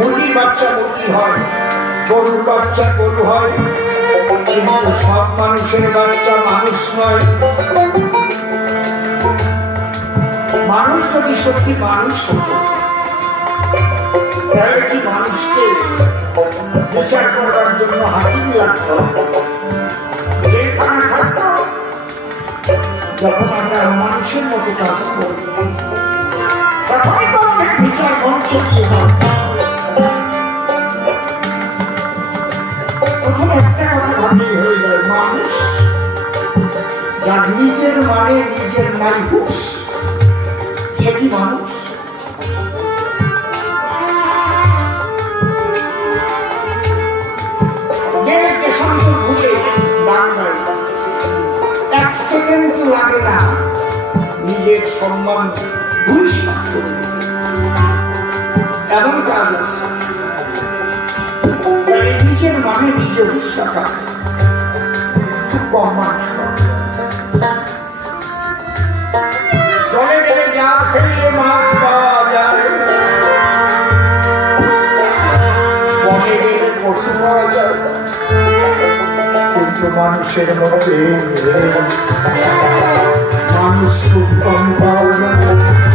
মুরগির বাচ্চা মুরগি হয়, গরুর বাচ্চা গরু হয়, কিন্তু সব মানুষের বাচ্চা মানুষ নয়। মানুষ যদি সত্যি মানুষ হতো তাহলে কি মানুষকে বিচার করার জন্য হাকিম লাগতো, জেলখানা থাকতো? যখন আমরা মানুষের মতো কাজ করি তখনই তো আমাদের বিচার মঞ্চ দিয়ে হয়। প্রথমে একটা কথা ভাবলেই হয়ে যায়, মানুষ যার নিজের মানে নিজের মালিকুস সে কি মানুষ? দেশান্ত ঘুরে বাংলায় এক সেকেন্ড লাগে না নিজের সম্মান ভবিষ্যৎ করবে, এমন কাজ আছে। নিজের মানে নিজে উৎসাহ খুব কম মানুষ। জলে গেলে যা ফেললে মাছ পাওয়া যায়, বনে গেলে পশু পাওয়া যায়, কিন্তু মানুষের মধ্যে মানুষ খুব কম পাওয়া যায়।